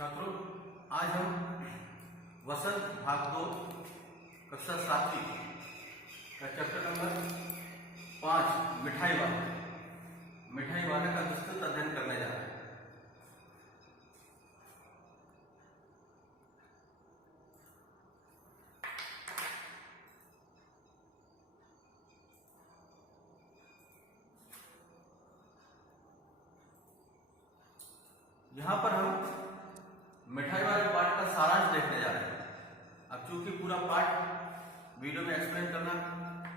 छात्रों, आज हम वसंत भाग 2 कक्षा 7वीं का चैप्टर नंबर 5 मिठाई वाला का विस्तृत अध्ययन करने जा रहे हैं। यहाँ पर हम मिठाई वाले पार्ट का सारांश देखने जा रहे हैं। अब चूंकि पूरा पार्ट वीडियो में एक्सप्लेन करना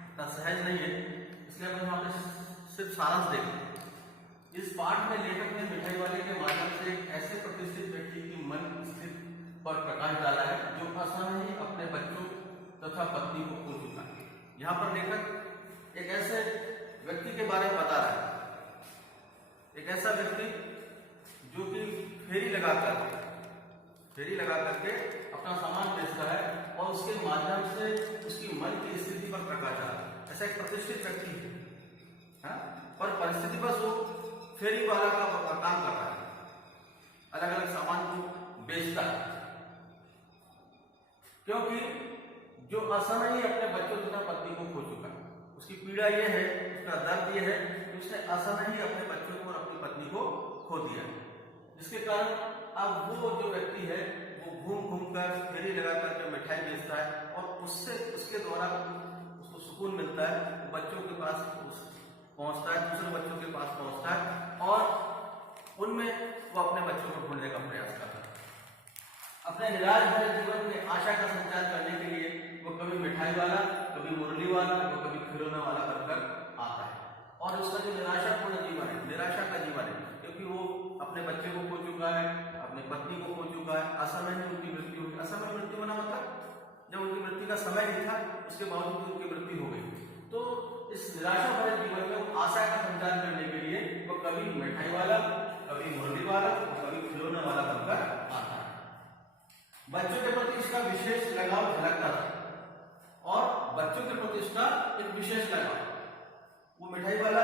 इतना सहज नहीं है, इसलिए हम यहाँ पे सिर्फ सारांश देखेंगे। इस पार्ट में लेखक ने मिठाई वाले के माध्यम से एक ऐसे प्रतिष्ठित व्यक्ति की मन स्थिति पर प्रकाश डाला है जो असमय ही अपने बच्चों तथा पत्नी को खो चुका है। यहाँ पर लेखक एक ऐसे व्यक्ति के बारे में बता रहा है, एक ऐसा व्यक्ति जो कि फेरी लगा करके अपना सामान बेचता है और उसके माध्यम से उसकी मन की स्थिति पर प्रकाश डाला है। ऐसा एक प्रतिष्ठित व्यक्ति है, पर परिस्थिति बस वो फेरी वाला का काम कर रहा है, अलग अलग सामान को बेचता है। क्योंकि जो असमय ही अपने बच्चों तथा पत्नी को खो चुका है, उसकी पीड़ा ये है, उसका दर्द ये है कि उसने असमय ही अपने बच्चों को और अपनी पत्नी को खो दिया, जिसके कारण अब वो जो व्यक्ति है वो घूम कर फेरी लगा करके मिठाई बेचता है और उसके द्वारा उसको सुकून मिलता है। बच्चों के पास पहुंचता है, दूसरे बच्चों के पास पहुंचता है और उनमें वो अपने बच्चों को ढूंढने का प्रयास करता है। अपने निराश भरे जीवन में आशा का संचार करने के लिए वो कभी मिठाई वाला, कभी मुरली वाला, तो कभी खिलौना वाला बनकर आता है। और उसका जो निराशापूर्ण जीवन है, निराशा का जीवन है, क्योंकि वो अपने बच्चे को खो चुका है, अपने पत्नी को खो चुका है, असमय में उनकी मृत्यु हुई। असमय मृत्यु होना मतलब जब उनकी मृत्यु का समय नहीं था, उसके बावजूद उनकी मृत्यु हो गई। तो इस निराशा भरे जीवन में आशा का संचार करने के लिए वो कभी मिठाई वाला, कभी मुरली वाला, कभी खिलौना वाला बनकर आता है। बच्चों के प्रति इसका विशेष लगाव झलकता था और बच्चों के प्रति इसका एक विशेष लगाव, वो मिठाई वाला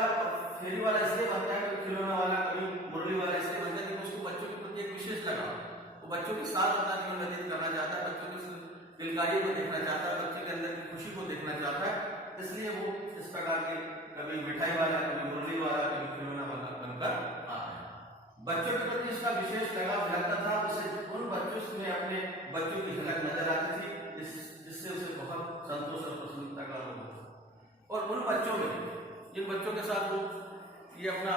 फेरी वाला इसलिए बनता है, कभी खिलौना वाला, कभी मुरली वाला इसलिए बनता है कि उसको बच्चों के प्रति एक विशेष लगाव, वो बच्चों के साथ अपना जीवन व्यतीत करना चाहता है, बच्चों के दिलकारी को देखना चाहता है, बच्चे के अंदर की खुशी को देखना चाहता है, इसलिए वो इस प्रकार के कभी मिठाई वाला, कभी मुरली वाला, कभी खिलौना वाला बनकर आता है। बच्चों के प्रति इसका विशेष लगाव झलकता था, उसे उन बच्चों में अपने बच्चों की झलक नजर आती थी, जिससे उसे बहुत संतोष और प्रसन्नता का अनुभव। और उन बच्चों में, जिन बच्चों के साथ वो ये अपना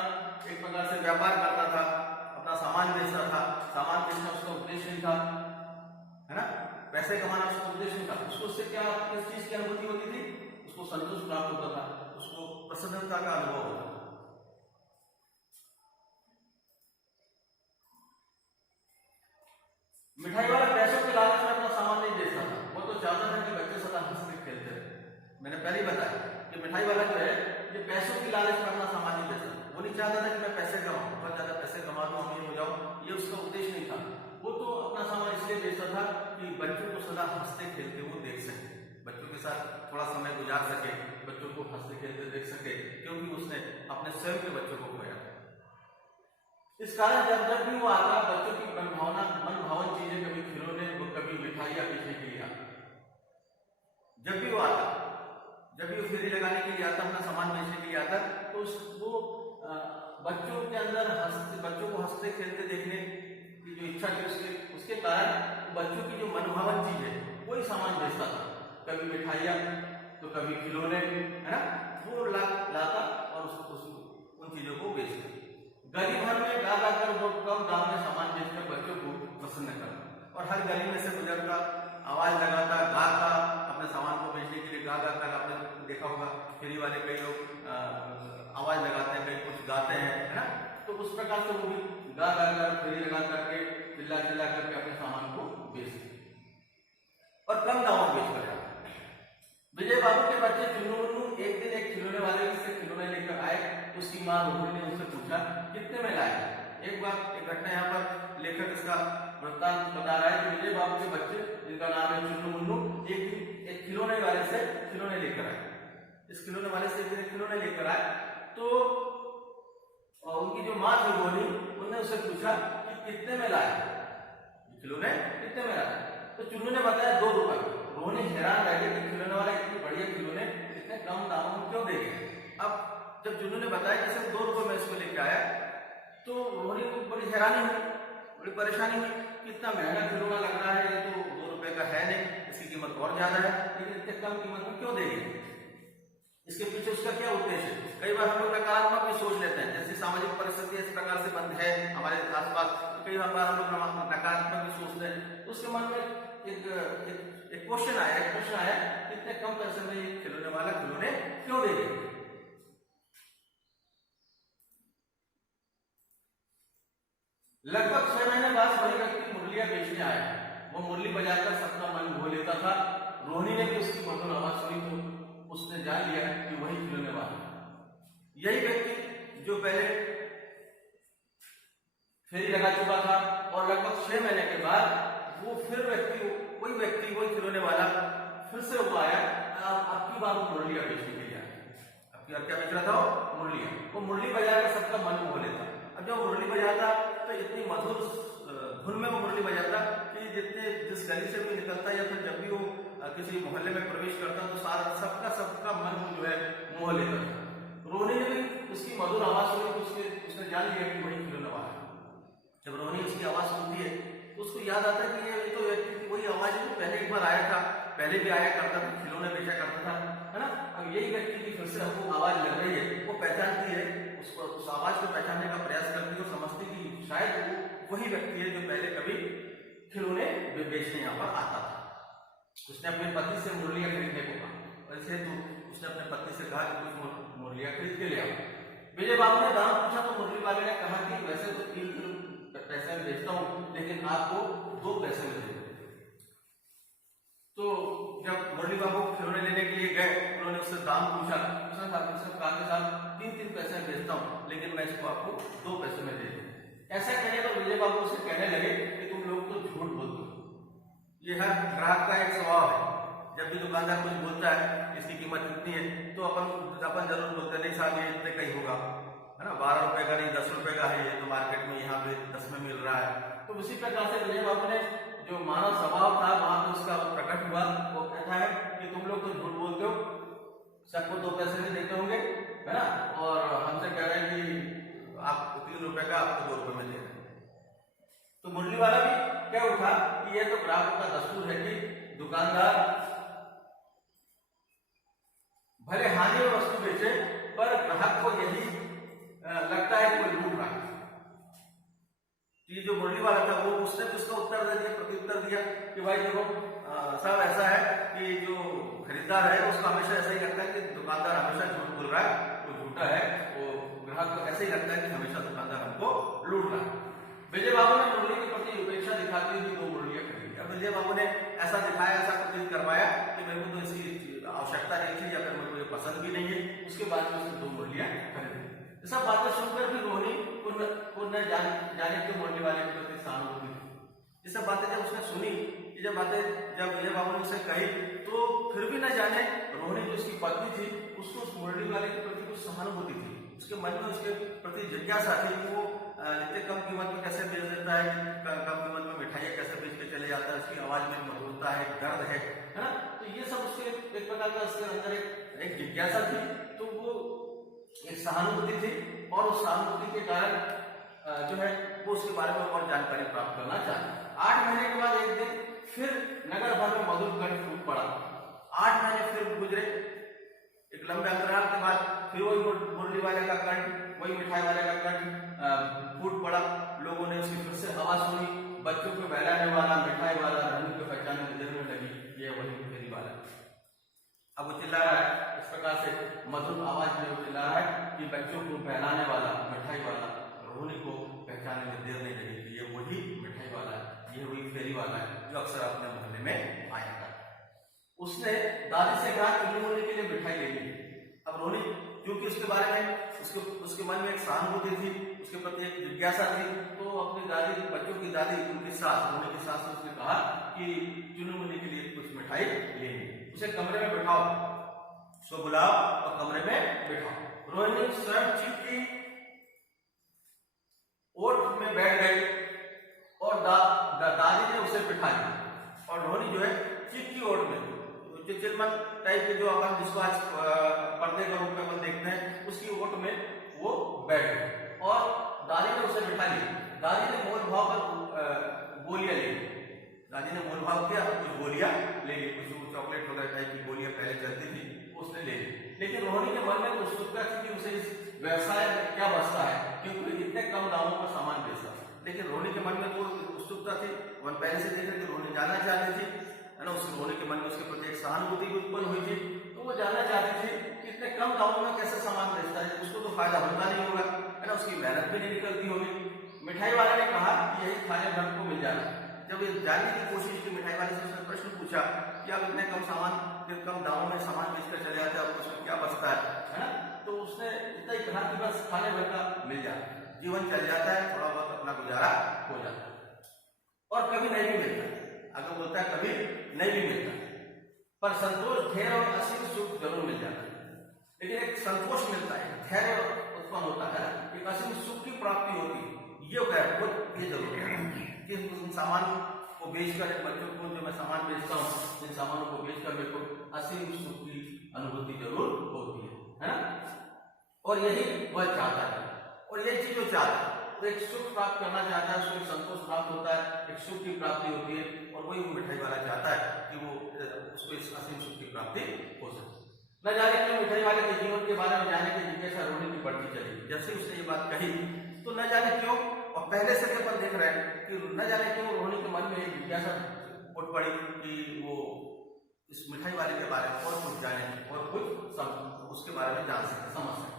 एक प्रकार से व्यापार करता था, अपना सामान बेचता था, सामान बेचना उसका उद्देश्य नहीं था, है ना, पैसे कमाना उसका उद्देश्य नहीं था, उसको उससे क्या, किस चीज की अनुभूति होती थी, उसको संतोष प्राप्त होता था, उसको प्रसन्नता का अनुभव होता था। मिठाई वाला पैसों के लालच में अपना सामान नहीं बेचता था, वो तो चाहता था कि बच्चे सदा हंसते खेलते रहे। मैंने पहले ही बताया कि मिठाई वाला जो है ये पैसों की लालच में अपना सामान नहीं बेचता, वो नहीं चाहता था कि मैं पैसे कमाऊं, बहुत ज्यादा पैसे कमा लूं, अमीर हो जाऊं, ये उसका उद्देश्य नहीं था। वो तो अपना सामान इसलिए बेचता था कि बच्चों को सदा हंसते खेलते वो देख सके, बच्चों के साथ थोड़ा समय गुजार सके, बच्चों को हंसते खेलते देख सके, क्योंकि उसने अपने स्वयं के बच्चों को खोया। इस कारण जब भी वो आता, बच्चों की मन भावन चीजें, कभी खिलौने, कभी मिठाइयां बेचने के लिए आता, जब भी वो आता, जब भी वो फेरी लगाने के लिए आता, अपना सामान बेचने के लिए आता, तो वो बच्चों के अंदर बच्चों को हंसते खेलते देखने की जो इच्छा थी, उसके कारण बच्चों की जो मनभावन चीज है वही सामान बेचता था, कभी मिठाइयां तो कभी खिलौने, है ना, वो लाता और उन चीजों को बेचता। गली भर में गा कर वो कम दाम में सामान बेचकर बच्चों को प्रसन्न करता और हर गली में से गुजरता, आवाज लगाता, गाता, अपने सामान को बेचने के लिए गा कर, आपने देखा होगा फेरी वाले कई लोग आवाज लगाते हैं, कई कुछ गाते हैं, है ना, तो उस प्रकार से वो भी गा कर, फेरी लगा करके, चिल्ला करके अपने सामान को बेचते और कम दामों में बेच कर। विजय बाबू के बच्चे चुन्नू मुन्नू एक दिन एक खिलौने वाले से खिलौने लेकर आए, तो उसकी मां रोहिणी ने उनसे पूछा कितने में लाए। एक बार एक घटना यहाँ पर लेखक इसका वृत्तांत बता रहा है कि विजय बाबू के बच्चे, जिनका नाम है चुन्नू मुन्नू, एक दिन एक खिलौने वाले से खिलौने लेकर आए। इस खिलौने वाले से एक दिन खिलौने लेकर आए, तो उनकी जो मां थी रोहिणी, उन्होंने उससे पूछा कि कितने में लाए। खिलौने कितने में आते हैं? तो चुन्नू ने बताया 2 रुपए। रोहिणी हैरान रह गई कि खिलौने वाला इतने बढ़िया खिलौने इतने कम दामों में क्यों देंगे। अब जब चुन्नू ने बताया कि सिर्फ 2 रुपए में इसको लेके आया, तो रोहिणी को बड़ी हैरानी हुई, बड़ी परेशानी हुई कि इतना महंगा खिलौना लग रहा है, ये तो 2 रुपए का है नहीं, इसकी कीमत और ज्यादा है, लेकिन इतने कम कीमत में क्यों देंगे, इसके पीछे उसका क्या उद्देश्य है। कई बार हम लोग नकारात्मक भी सोच लेते हैं, जैसे सामाजिक परिस्थिति इस प्रकार से बंद है हमारे आसपास, कई बार हम लोग नकारात्मक भी सोचते हैं, तो उसके मन में एक क्वेश्चन आया, एक प्रश्न आया कि इतने कम पैसे में ये खिलौने वाला खिलौने क्यों देंगे। लगभग 6 महीने बाद वही व्यक्ति मुरलियां बेचने आया। वो मुरली बजाकर सबका मन मोह लेता था। रोहिणी ने भी उसकी मधुर आवाज सुनी तो उसने जान लिया कि वही खिलौने वाला। यही व्यक्ति जो पहले फेरी लगा चुका था और लगभग 6 महीने के बाद वो फिर वही खिलौने वाला फिर से वो आया। आपकी बार वो मुरलियां बेचने के लिए आया। आपकी बार क्या बेच रहा था? मुरलियां। वो मुरली बजाकर सबका मन मोह लेता। अब जब मुरली बजाता तो इतनी मधुर धुन में वो मुरली बजाता कि जिस गली से भी निकलता या फिर जब भी वो किसी मोहल्ले में प्रवेश करता तो सबका मन जो है मोह लेता था। रोहिणी ने भी उसकी मधुर आवाज सुनी तो उसने जान लिया कि वही खिलौने वाला है। जब रोहिणी उसकी आवाज सुनती है तो उसको याद आता है कि ये तो व्यक्ति की वही आवाज है, पहले एक बार आया था, पहले भी आया करता था, खिलौने बेचा करता था, है ना। अब यही व्यक्ति की फिर से हमको आवाज लग रही है, वो पहचानती है, उस आवाज को पहचानने का प्रयास करती है और समझती कि शायद वो वही व्यक्ति है जो पहले कभी खिलौने बेचने यहाँ पर आता था। उसने अपने पति से मुरलियां खरीदने को कहा और इसे तो उसने अपने पति से कहा कि कुछ मुरलियां खरीद के ले आओ। विजय बाबू ने दाम पूछा तो मुरली वाले ने कहा कि वैसे तो 3 पैसे में बेचता हूँ, लेकिन आपको 2 पैसे में दे दूं। तो जब मुरली बाबू खिलौने लेने के लिए गए, उन्होंने उससे दाम पूछा, उसने कहा कि साहब 3 पैसे में बेचता हूँ, लेकिन मैं इसको आपको 2 पैसे में दे दूं। ऐसा कहने पर विजय बाबू उसे कहने लगे कि तुम लोग तो झूठ बोलते हो। ये हर ग्राहक का एक स्वभाव है, जब भी दुकानदार कुछ बोलता है इसकी कीमत इतनी है तो अपन जरूर बोलते हैं नहीं साहब ये इतने का ही होगा, है ना, 12 रुपए का नहीं 10 रुपए का है, ये तो मार्केट में यहाँ पे 10 में मिल रहा है। तो उसी प्रकार से विजय बाबू ने जो मानव स्वभाव था वहां पे उसका प्रकट हुआ। वो कहता है कि तुम लोग तो झूठ बोलते हो, सबको 2 पैसे में देते होंगे, है ना, और हमसे कह रहे हैं कि आप 3 रुपए का आपको 2 रुपए में दे रहे हैं। तो मुरली वाला भी क्या उठा कि ये तो ग्राहकों का दस्तूर है कि दुकानदार भले हानि में वस्तु बेचे पर ग्राहक को यही लगता है कोई लूट रहा है। ये जो मुरली वाला था वो उसने उसका उत्तर दे दिया, प्रत्युत्तर दिया कि भाई देखो साहब ऐसा है कि जो खरीदार है उसको हमेशा ऐसा ही लगता है कि दुकानदार हमेशा झूठ बोल रहा है, वो झूठा है, वो ग्राहक को ऐसे ही लगता है कि हमेशा दुकानदार हमको लूट रहा है। विजय बाबू ने मुरली के प्रति उपेक्षा दिखाती हुई 2 मुरलियां खरीदी। अब विजय बाबू ने ऐसा दिखाया, ऐसा प्रतीत करवाया कि मेरे को तो इसकी आवश्यकता नहीं थी या फिर मेरे को ये पसंद भी नहीं है। उसके बाद में उसने 2 मुरलियां खरीदी। ये सब बातें सुनकर भी रोहिणी को न जाने के मुरली वाले के प्रति सहानुभूति थी। ये सब बातें जब उसने सुनी, ये जब विजय बाबू ने उसे कही तो फिर भी न जाने रोहिणी जो उसकी पत्नी थी उसको उस मुरली वाले के प्रति कुछ सहानुभूति थी। उसके मन में उसके प्रति जिज्ञासा थी कि वो इतने कम कीमत में कैसे बेच देता है, कम कीमत में मिठाइयाँ कैसे बेच के चले जाता है, उसकी आवाज में मधुरता है, दर्द है ना। तो ये सब उसके एक प्रकार का उसके अंदर एक जिज्ञासा थी, तो वो एक सहानुभूति थी और उस सहानुभूति के कारण जो है वो उसके बारे में और जानकारी प्राप्त करना चाहता। 8 महीने के बाद एक दिन फिर नगर भर में मधुर कंठ फूट पड़ा। 8 महीने फिर गुजरे, एक लंबे अंतराल के बाद फिर वही मुरली वाले का कंठ, वही मिठाई वाले का कंठ फूट पड़ा। लोगों ने उसकी फिर से आवाज सुनी, बच्चों को बहलाने वाला, मिठाई वाला, रंग को पहचानने में देर में लगी, ये वही फेरी वाला। अब वो चिल्ला रहा है इस प्रकार से मधुर आवाज में, वो चिल्ला रहा है कि बच्चों को बहलाने वाला, मिठाई वाला, रोहिणी को पहचानने में देर नहीं लगी कि ये वही मिठाई वाला है, ये वही फेरी वाला है जो अक्सर अपने मोहल्ले में आया था। उसने दादी से कहा कि मुरली के लिए मिठाई लेनी है। अब रोहिणी क्योंकि उसके बारे में उसके मन में एक सहानुभूति थी, उसके प्रति एक जिज्ञासा थी, तो अपनी दादी, बच्चों की दादी, उनकी सास, रोहिणी की सास से उसने कहा कि चुनू मुन्नी के लिए कुछ मिठाई लेनी, उसे कमरे में बैठाओ, उसको बुलाओ और कमरे में बैठाओ। रोहिणी स्वयं चीख की ओट में बैठ गई और दादी ने उसे बिठा लिया और रोहिणी जो है चित की ओर में जो चिलमन टाइप के जो अपन डिस्वाच पर्दे के रूप में अपन देखते हैं उसकी ओट में वो बैठ गए और दादी ने उसे बिठा लिया। दादी ने मोल भाव पर गोलियां ले ली। दादी ने मोल भाव किया और कुछ गोलियां ले ली, कुछ चॉकलेट वगैरह टाइप की गोलियां पहले चलती थी उसने ले ली। लेकिन रोहिणी के मन में तो उत्सुकता थी कि उसे इस व्यवसाय में क्या बचता है क्योंकि इतने कम दामों पर सामान बेचता। लेकिन रोहिणी के मन में तो उत्सुकता थी, वन पहले से देख कि रोहिणी जाना चाहती थी, है ना। उसके रोहिणी के मन में उसके प्रति एक सहानुभूति भी उत्पन्न हुई थी, तो वो जानना चाहती थी कि इतने कम दामों में कैसे सामान बेचता है, उसको तो फायदा होता नहीं होगा, है ना, उसकी मेहनत भी नहीं निकलती होगी। मिठाई वाले ने कहा कि यही खाने भक्त को मिल जाना। जब ये जानने की कोशिश की मिठाई वाले से उसने प्रश्न पूछा कि आप इतने कम सामान कम दामों में सामान बेचकर चले जाते हैं, आपको उसमें क्या बचता है ना। तो उसने इतना ही कहा कि बस खाने भर का मिल जाए, जीवन चल जाता है, थोड़ा बहुत अपना गुजारा हो जाता है और कभी नहीं भी मिलता। अगर बोलता है कभी नहीं भी मिलता, पर संतोष धैर्य और असीम सुख जरूर मिल जाता है। लेकिन एक संतोष मिलता है, धैर्य उत्पन्न होता है, एक असीम सुख की प्राप्ति होती है। ये जरूर है कि सामान को बेचकर बच्चों को जो मैं सामान बेचता हूँ इन सामानों को बेचकर मेरे को असीम सुख की अनुभूति जरूर होती है ना। और यही वह चाहता है और ये चीज जो चाहता है तो एक सुख प्राप्त करना चाहता है, उसको एक संतोष प्राप्त होता है, एक सुख की प्राप्ति होती है और वही वो मिठाई वाला चाहता है कि वो उसको इस असीम सुख की प्राप्ति हो सके। न जाने क्यों मिठाई वाले के जीवन के बारे में जानने की जिज्ञासा रोहिणी की बढ़ती चली। जैसे उसने ये बात कही तो न जाने क्यों, और पहले से अपन देख रहे हैं कि न जाने क्यों रोहिणी के मन में एक जिज्ञासा उठ पड़ी कि वो इस मिठाई वाले के बारे में और कुछ जाने और कुछ उसके बारे में जान सके, समझ सके।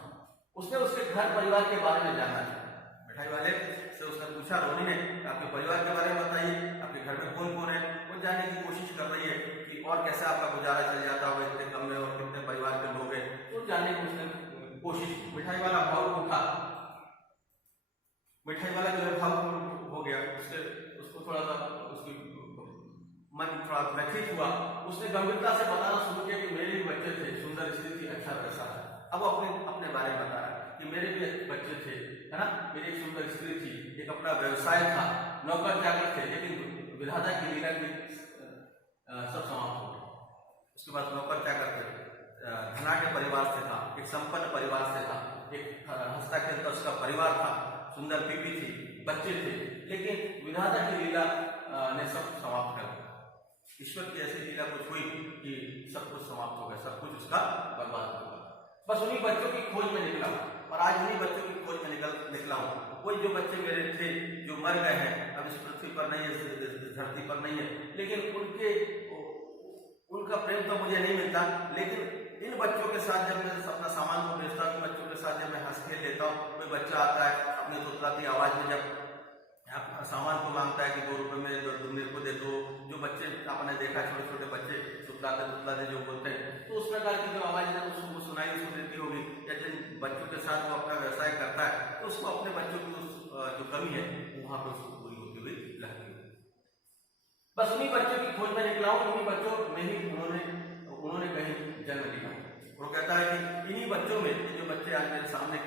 उसने उसके घर परिवार के बारे में जानना चाहा। मिठाई वाले से उसने पूछा रोहिणी ने, आपके परिवार के बारे में बताइए, आपके घर में कौन कौन है। वो जानने की कोशिश कर रही है कि और कैसे आपका गुजारा चल जाता होगा इतने कम में और कितने परिवार के लोग हैं, तो जानने की उसने कोशिश की। मिठाई वाला भाव उठा, मिठाई वाला जो है भाव हो गया, उसको थोड़ा सा उसकी मन थोड़ा व्यथित हुआ। उसने गंभीरता से बताना शुरू किया कि मेरे भी बच्चे थे, सुंदर स्त्री थी, अच्छा वैसा है। अब अपने बारे में बता रहा कि मेरे भी बच्चे थे, है ना, मेरी एक सुंदर स्त्री थी, एक अपना व्यवसाय था, नौकर चाकर थे, लेकिन विधाता की लीला की सब समाप्त हो गया। उसके बाद नौकर चाकर थे, धनाढ़ परिवार से था, एक संपन्न परिवार से था, एक हंसता खेलता उसका परिवार था, सुंदर बीवी थी, बच्चे थे, लेकिन विधाता की लीला ने सब समाप्त कर दिया। ईश्वर की ऐसी लीला कुछ हुई कि सब कुछ समाप्त हो गया, सब कुछ उसका बर्बाद हो गया। बस उन्हीं बच्चों की खोज में निकला और आज उन्हीं बच्चों की खोज में निकला हूँ। कोई जो बच्चे मेरे थे जो मर गए हैं, अब इस पृथ्वी पर नहीं है, इस धरती पर नहीं है, लेकिन उनका प्रेम तो मुझे नहीं मिलता। लेकिन इन बच्चों के साथ जब मैं अपना सामान को बेचता हूँ, बच्चों के साथ जब मैं हंस खेल लेता हूँ, कोई बच्चा आता है अपनी तुतलाती आवाज में जब सामान को मांगता है कि 2 रुपए में मेरे को दे दो, जो बच्चे आपने देखा छोटे छोटे बच्चे तुतलाते जो बोलते हैं, तो उस प्रकार की जो आवाज है उसको सुनाई देती होगी। या जिन बच्चों के साथ वो अपना व्यवसाय करता है तो उसको अपने बच्चों की जो कमी है वहां पर उसको पूरी होती हुई लगती है। बस उन्हीं बच्चों की खोज में निकला हूं, उन्हीं बच्चों में ही उन्होंने कहीं जन्म लिया। वो कहता है कि इन्हीं बच्चों में जो बच्चे आज मेरे सामने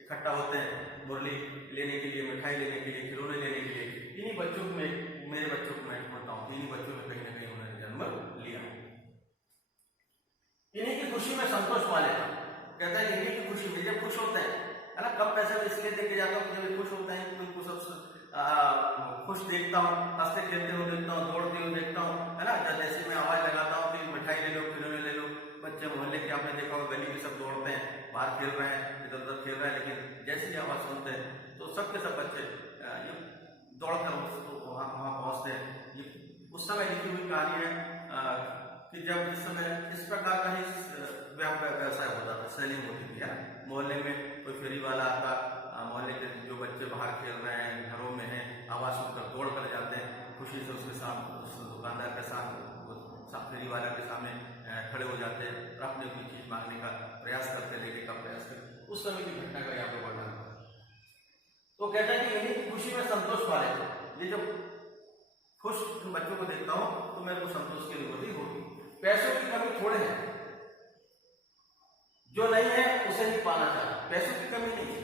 इकट्ठा होते हैं मुरली लेने के लिए, मिठाई लेने के लिए, खिलौने लेने के लिए, इन्हीं बच्चों में मेरे बच्चों को मैं ढूंढता हूँ, इन्हीं बच्चों में कहीं ना कहीं उन्होंने जन्म लिया। इन्हीं की खुशी में संतोष पा लेता हूँ। कहता है इन्हीं की खुशी में जब खुश होते हैं, है ना, कम पैसे में इसलिए देके जाता हूँ जब खुश होते हैं, उनको सब खुश देखता हूँ, हंसते खेलते हुए देखता हूँ, दौड़ते हुए देखता हूँ, है ना। जैसे मैं आवाज लगाता हूँ कि मिठाई ले लो, खिलौने ले लो, बच्चे मोहल्ले के आपने देखा होगा गली में सब दौड़ते हैं, बाहर खेल रहे हैं, इधर उधर खेल रहे हैं, लेकिन जैसे ही आवाज सुनते हैं तो सबके सब बच्चे ये दौड़कर वहां पहुंचते हैं। ये उस समय लिखी हुई कहानी है कि जब इस समय इस प्रकार का ही व्यवसाय होता था, सेलिंग होती थी। मोहल्ले में कोई फेरी वाला आता, मोहल्ले के जो बच्चे बाहर खेल रहे हैं, घरों में हैं, आवाज सुनकर दौड़ कर जाते हैं, खुशी से उसके साथ उस दुकानदार के साथ फेरी वाला के सामने खड़े हो जाते हैं और अपनी अपनी चीज मांगने का प्रयास करते, लेने का प्रयास करते। उस समय की घटना का यहाँ पे वर्णन है। तो कहता है कि इन्हीं की खुशी में संतोष पा लेते। ये जब खुश बच्चों को देखता हूँ तो मेरे को संतोष की अनुभूति होगी। पैसों की कमी थोड़े है, जो नहीं है उसे नहीं पाना चाहिए। पैसों की कमी नहीं है,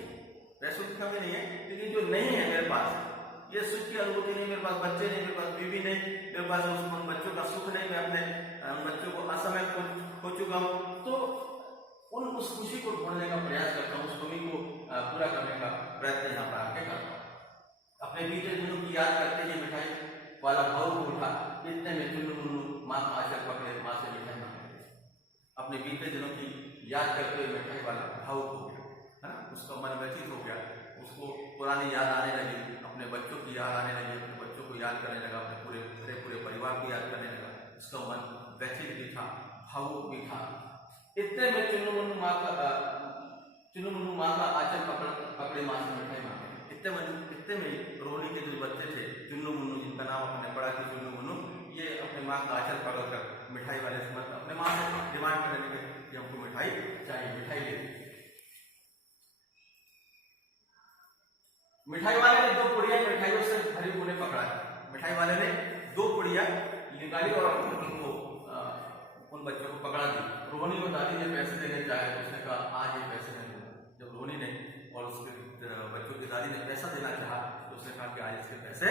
पैसों की कमी नहीं है, लेकिन जो नहीं है मेरे पास, ये सुख की अनुभूति नहीं, मेरे पास बच्चे नहीं, मेरे पास बीवी नहीं, मेरे पास उन बच्चों का सुख नहीं, मैं अपने बच्चों को असमय खो चुका हूँ, तो उस खुशी को ढूंढने का प्रयास करता हूँ, उस कमी को पूरा करने का प्रयत्न यहाँ पर आके करता हूँ। अपने बीते दिनों की याद करते ही मिठाई वाला भाव को उठा, इतने में चुन्नू मुन्नू माँ का आंचल पकड़े माँ से मिठाई मांगे। अपने बीते दिनों की याद करते हुए मिठाई वाला भाव हो गया, है ना, उसका मन व्यथित हो गया, उसको पुरानी याद आने लगी, अपने बच्चों की याद आने लगी, अपने बच्चों को याद करने लगा, अपने पूरे परिवार को याद करने लगा, उसका मन व्यथित भी था, भावुक भी था। इतने में चुन्नू मुन्नू माँ का आंचल पकड़े माँ से मिठाई मांगे। इतने में रोहिणी के जो बच्चे थे, चुन्नू मुन्नू, जिनका नाम अपने पड़ा कि चुन्नू मुन्नू, ये अपने माँ का आंचल पकड़कर मिठाई वाले से अपने माँ से डिमांड करने लगे कि हमको मिठाई चाहिए, मिठाई ले। मिठाई वाले ने 2 पुड़िया मिठाइयों से भरी उन्हें पकड़ा। मिठाई वाले ने 2 पुड़िया निकाली और उनको उन बच्चों को पकड़ा दी। रोहिणी को दादी ने पैसे देने चाहे तो उसने कहा आज ये पैसे नहीं दूंगा। जब रोहिणी ने और उसके बच्चों की दादी ने पैसा देना चाहा तो उसने कहा कि आज इसके पैसे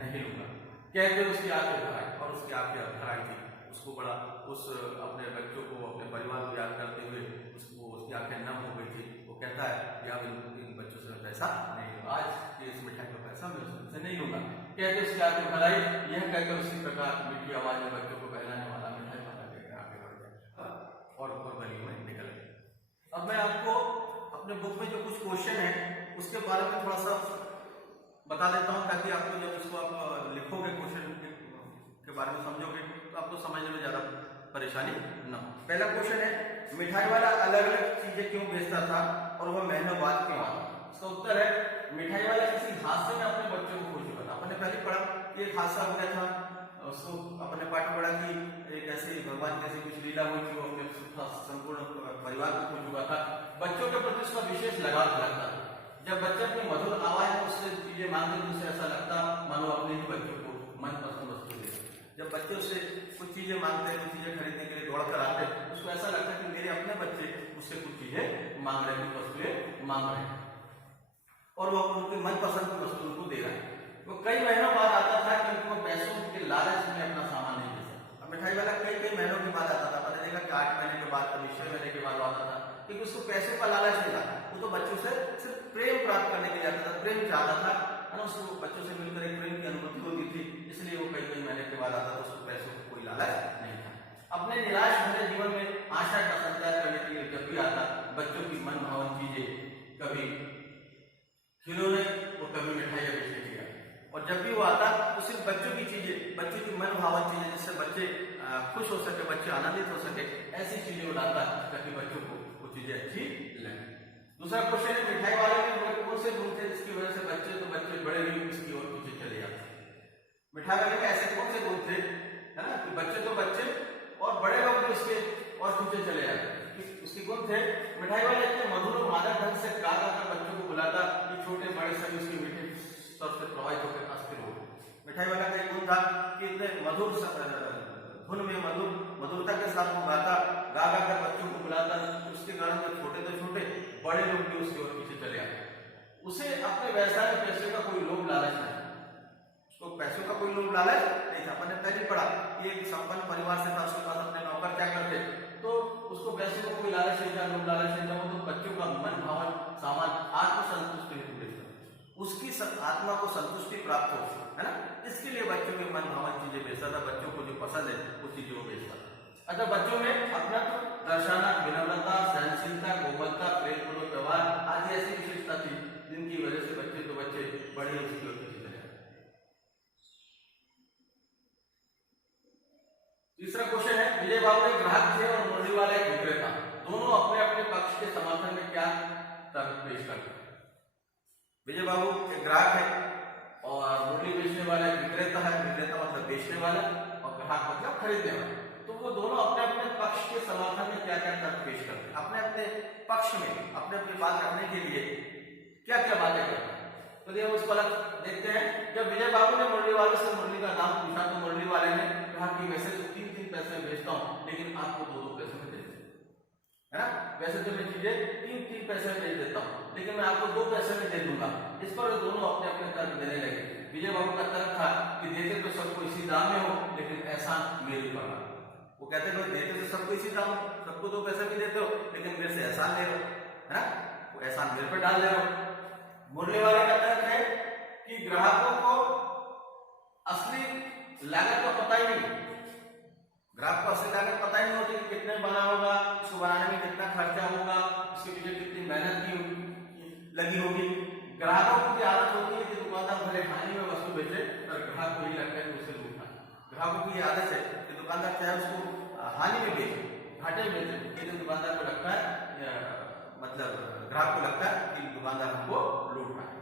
नहीं लूंगा। कहते उसकी आंखें भर आई, और उसकी आंखें भर आई थी, उसको बड़ा उस अपने बच्चों को, अपने परिवार को याद करते हुए उसकी आंखें नम हो गई थी। वो कहता है कि अब इन बच्चों से पैसा नहीं लूंगा, आज इस मिठाई का पैसा मैं उससे नहीं लूंगा। कहते उसकी आंखें भर आई। यह कहकर उसी प्रकार मीठी आवाज में बच्चों को बहलाने वाला मिठाई वाला लेकर आगे बढ़ गया और गली में निकल गया। अब मैं आपको अपने बुक में जो कुछ क्वेश्चन है उसके बारे में थोड़ा सा बता देता हूं, ताकि आपको जब इसको आप लिखोगे क्वेश्चन के बारे में समझोगे तो आपको समझने में ज्यादा परेशानी ना हो। पहला क्वेश्चन है, मिठाई वाला अलग अलग चीजें क्यों बेचता था और वह महीनों बाद क्यों आता? इसका उत्तर है, मिठाई वाला किसी हादसे में अपने बच्चों को खो चुका था। अपने पहले पढ़ा कि एक हादसा हो गया था, उसको अपने पाठ में पढ़ा कि एक ऐसे भगवान जैसी कुछ लीला हुई थी, वो अपने संपूर्ण परिवार को खो चुका था। बच्चों के प्रति उसका विशेष लगाव लगता था। जब बच्चे अपनी मधुर आवाज में उससे चीजें मांगते तो उसे ऐसा लगता मानो अपने ही बच्चों को मनपसंद वस्तु दे। जब बच्चे उससे कुछ चीजें मांगते, कुछ चीजें खरीदने के लिए दौड़ कर आते, उसको ऐसा लगता कि मेरे अपने बच्चे मुझसे कुछ चीजें मांग रहे हैं, वस्तुएं मांग रहे हैं और वो उनकी मनपसंद की वस्तु उनको दे रहा है। वो कई महीनों बाद आता था कि उनको पैसों के लालच में अपना सामान नहीं दे सकता। अब मिठाई वाला कई महीनों के बाद आता था, पता देखा कि 8 महीने के बाद, कभी 6 महीने के बाद आता था, क्योंकि उसको पैसे का लालच नहीं था। वो तो बच्चों से सिर्फ प्रेम प्राप्त करने के लिए आता था, प्रेम चाहता था, है ना, उसको बच्चों से मिलकर एक प्रेम की अनुभूति होती थी, इसलिए वो कई महीने के बाद आता था। उसको पैसों को कोई लालच नहीं था। अपने निराश भरे जीवन में आशा का संचार करने के लिए जब भी आता, बच्चों की मन भावन चीजें, कभी खिलौने और कभी मिठाइयाँ बेचने के लिए, और जब भी वो आता तो सिर्फ बच्चों की चीजें, बच्चों की मन भावन चीजें, जिससे बच्चे खुश हो सके, बच्चे आनंदित हो सके, ऐसी चीजें वो लाता ताकि बच्चों को वो चीजें अच्छी लगे। दूसरा क्वेश्चन है, मिठाई वाले में कौन से गुण थे जिसकी वजह से बच्चे बड़े भी उसकी ओर पीछे चले जाते? मिठाई वाले में ऐसे कौन से गुण थे, है ना, कि बच्चे तो बच्चे और बड़े लोग भी उसके और पीछे चले जाते? उसके गुण थे, मिठाई वाले इतने मधुर और मादक ढंग से गा कर बच्चों को बुलाता कि छोटे बड़े सभी उसके मीठे स्वर से प्रभावित होकर अस्थिर हो। मिठाई वाला का एक गुण था कि इतने मधुर धुन में मधुरता के साथ वो गाता, गा कर बच्चों को बुलाता, उसके कारण जब छोटे तो छोटे, बड़े लोग भी उसके ओर पीछे चले आते। उसे अपने व्यवसाय में पैसे का कोई लोभ लालच नहीं, उसको पैसों का कोई लोभ लालच नहीं था। मैंने पहले पढ़ा कि एक संपन्न परिवार से था, उसके पास अपने नौकर क्या करते, तो उसको पैसे को कोई लालच नहीं था, लोभ लालच नहीं था। वो तो बच्चों का मन भावन सामान आत्मसंतुष्टि हेतु बेचता, उसकी आत्मा को संतुष्टि प्राप्त हो, है ना, इसके लिए बच्चों के मन भावन चीजें बेचता था। बच्चों को जो पसंद है वो चीजें वो बेचता था। अतः बच्चों में अपना दर्शाना, विनम्रता, सहनशीलता, कोमलता, प्रेमपूर्वक व्यवहार आदि ऐसी विशेषता थी जिनकी वजह से बच्चे बड़े उसकी ओर पीछे चले। तीसरा क्वेश्चन है, विजय बाबू एक ग्राहक थे और मुरली वाला एक विक्रेता, दोनों अपने अपने पक्ष के समर्थन में क्या तर्क पेश करते? विजय बाबू एक ग्राहक है और मुरली बेचने वाला एक विक्रेता है। विक्रेता मतलब बेचने वाला और ग्राहक मतलब खरीदने वाला। तो वो दोनों अपने अपने पक्ष के समर्थन में क्या क्या तर्क पेश करते हैं, अपने अपने पक्ष में अपने अपनी बात रखने के लिए क्या क्या बातें करते हैं। तो देखो उसको अलग देखते हैं। जब विजय बाबू ने मुरली वाले से मुरली का दाम पूछा तो मुरली वाले ने कहा कि वैसे तो 3-3 पैसे में बेचता हूँ, लेकिन आपको 2-2 पैसे में दे देता हूँ, है ना, वैसे तो मैं चीजें 3-3 पैसे में बेच देता हूँ, लेकिन मैं आपको 2 पैसे में दे दूंगा। इस पर दोनों अपने अपने तर्क देने लगे। विजय बाबू का तर्क था कि देते तो सबको इसी दाम में हो, लेकिन एहसान मेरे ऊपर ना। वो कहते थे देते तो सबको इसी दाम, सबको तो पैसा भी देते हो, लेकिन मेरे से एहसान ले रहे हो, है ना, वो एहसान मेरे पर डाल दे रहे हो। मुरली वाले का तर्क है कि ग्राहकों को असली लागत का पता ही नहीं, ग्राहक को असली लागत पता ही नहीं होती कि कितने बना होगा, इसको बनाने में कितना खर्चा होगा, इसके पीछे कितनी मेहनत की लगी होगी। ग्राहकों की आदत होती है कि दुकानदार भले हानि में वस्तु बेचे, पर ग्राहक को ही लगता है कि उसे लूटना। ग्राहकों की आदत है कि दुकानदार चाहे उसको हानि में बेचे, घाटे में बेचे, लेकिन दुकानदार को लगता है, मतलब ग्राहक को लगता है कि दुकानदार हमको लूट रहा है।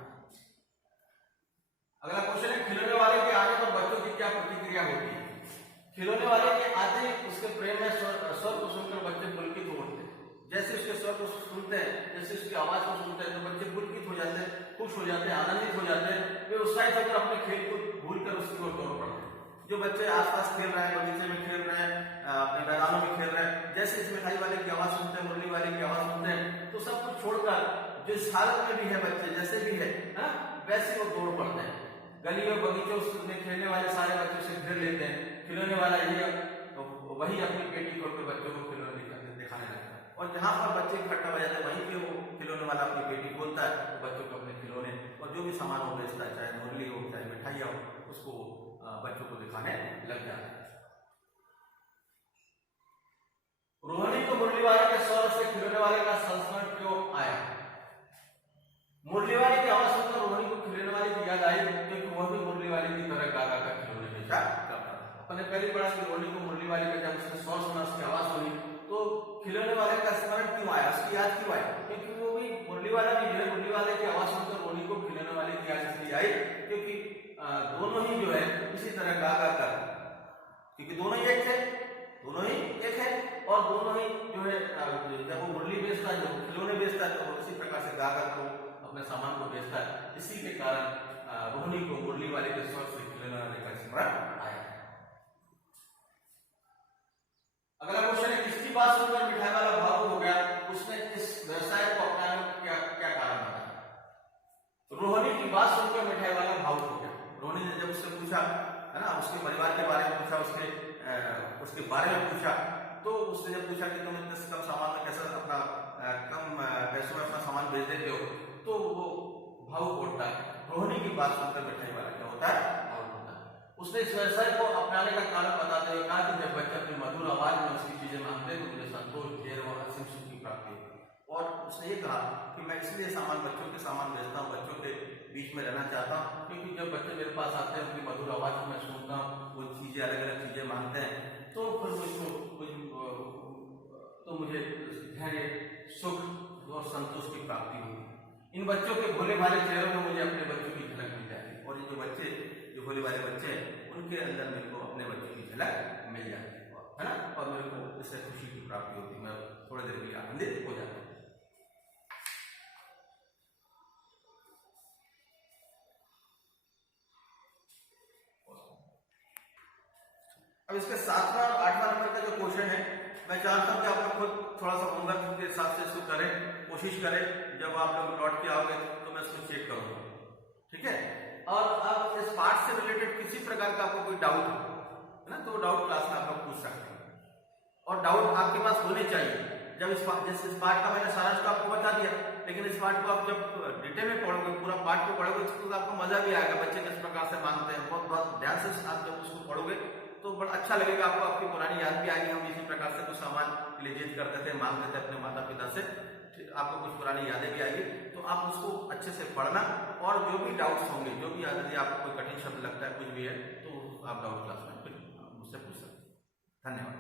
अगला क्वेश्चन है, खिलौने वाले के आने पर बच्चों की क्या प्रतिक्रिया होती है? खिलौने वाले के आते ही उसके प्रेम में स्वर को सुनकर बच्चे पुलकित हो उठते हैं। जैसे उसके स्वर को सुनते हैं, जैसे उसकी आवाज को सुनते हैं, तो बच्चे पुलकित हो जाते हैं, खुश हो जाते हैं, आनंदित हो जाते हैं। वे उत्साहित होकर अपने खेल को भूलकर उसकी ओर दौड़ पड़ते हैं। जो बच्चे आसपास खेल रहे हैं, बगीचे में खेल रहे हैं, अपने मैदानों में खेल रहे हैं, जैसे इस मिठाई वाले की आवाज सुनते हैं, मुरली वाले की आवाज सुनते हैं, तो सब कुछ छोड़कर जो इस हालत में भी है बच्चे, जैसे भी है वैसे वो दौड़ पड़ते हैं। गली और बगीचों में खेलने वाले सारे बच्चों से घेर लेते हैं। खिलौने वाला वही अपनी पेटी खोल कर बच्चों को खिलौने दिखाने लगता है, और जहां पर बच्चे इकट्ठा हो जाते हैं वहीं पे वो खिलौने वाला अपनी पेटी खोलता है, तो बच्चों को अपने खिलौने और जो भी सामान हो बेचता है, चाहे मुरली हो चाहे मिठाइयाँ हो, उसको बच्चों को दिखाने लग जाता है। रोहिणी को मुरली वाले के स्वर से खिलौने वाले का संस्मरण क्यों आया? मुरली वाले की आवाज सुनकर रोहिणी को खिलौने वाले की याद आई, क्योंकि वह भी मुरली वाले की तरह गा गा कर खिलौने बेचा करता था। अपने पहली पढ़ा कि रोहिणी को मुरली वाले का जब उसने स्वर सुना, उसकी आवाज सुनी, तो खिलौने वाले का स्मरण क्यों आया, उसकी याद क्यों आई? क्योंकि वो भी मुरली वाला भी जो है, मुरली वाले की आवाज सुनकर रोहिणी को खिलौने वाले की याद इसलिए आई क्योंकि दोनों ही जो है इसी तरह गा गा कर, क्योंकि दोनों ही एक थे, दोनों ही एक है, और दोनों ही जो है जब वो मुरली बेचता है, जब खिलौने बेचता है, तो इसी प्रकार से गा कर तो अपने सामान को बेचता है। इसी के कारण रोहिणी को मुरली वाले के स्वर से खिलौने वाले का स्मरण आया। अगला क्वेश्चन है, किसकी बात सुनकर मिठाई वाला भावुक हो गया, उसने इस व्यवसाय को अपनाने में क्या क्या कारण बताया? रोहिणी की बात सुनकर मिठाई वाला भावुक हो गया। रोहिणी ने जब उससे पूछा, है ना, उसके परिवार के बारे में पूछा, उसके बारे में पूछा, तो उसने जब पूछा कि तुम इतने कम सामान में कैसे अपना कम पैसों में अपना सामान बेच देते हो, तो वो भावुक होता है। रोहिणी की बात सुनकर मिठाई वाला क्या होता है? भावुक होता है। उसने इस व्यवसाय को अपनाने का कारण बताते हुए कहा कि जब बच्चे अपनी मधुर आवाज में उसकी चीजें मांगते हैं तो मुझे संतोष, धैर्य और असीम सुख की प्राप्ति होती है। और उसने ये कहा कि मैं इसलिए बच्चों के सामान बेचता हूँ, बच्चों के बीच में रहना चाहता हूँ, क्योंकि जब बच्चे मेरे पास आते हैं, उनकी मधुर आवाज को मैं सुनता हूँ, वो चीजें अलग अलग चीजें मांगते हैं, तो फिर मुझे धैर्य, सुख और संतोष की प्राप्ति होगी। इन बच्चों के भोले भाले चेहरों में मुझे अपने बच्चों की झलक मिल जाती है, और ये जो बच्चे, जो भोले भाले बच्चे हैं, उनके अंदर मेरे को अपने बच्चों की झलक मिल जाती है ना, और मेरे को इससे खुशी की प्राप्ति होती है, मैं थोड़ी देर के लिए आनंदित हो जाता हूँ। अब इसके 7वां और 8वां नंबर का जो क्वेश्चन है, मैं चाहता हूं कि आप लोग खुद थोड़ा सा होमवर्क के हिसाब से इसको करें, कोशिश करें। जब आप लोग लौट के आओगे तो मैं इसको चेक करूंगा, ठीक है? और अब इस पार्ट से रिलेटेड किसी प्रकार का आपको कोई डाउट हो, है ना, तो डाउट क्लास में आप लोग पूछ सकते हैं, और डाउट आपके पास होने चाहिए। जब इस पार्ट का मैंने सारा तो आपको बता दिया, लेकिन इस पार्ट को आप जब डिटेल में पढ़ोगे, पूरा पार्ट को पढ़ोगे, तो आपको मजा भी आएगा। बच्चे किस प्रकार से मांगते हैं, बहुत ध्यान से आप जब उसको पढ़ोगे तो बड़ा अच्छा लगेगा आपको, आपकी पुरानी याद भी आएगी। हम इसी प्रकार से कुछ सामान के लिए जिद करते थे, मांगते थे अपने माता पिता से, आपको कुछ पुरानी यादें भी आएगी। तो आप उसको अच्छे से पढ़ना, और जो भी डाउट्स होंगे, जो भी यदि आपको कोई कठिन शब्द लगता है, कुछ भी है, तो आप डाउट क्लास में मुझसे पूछ सकते हैं। धन्यवाद।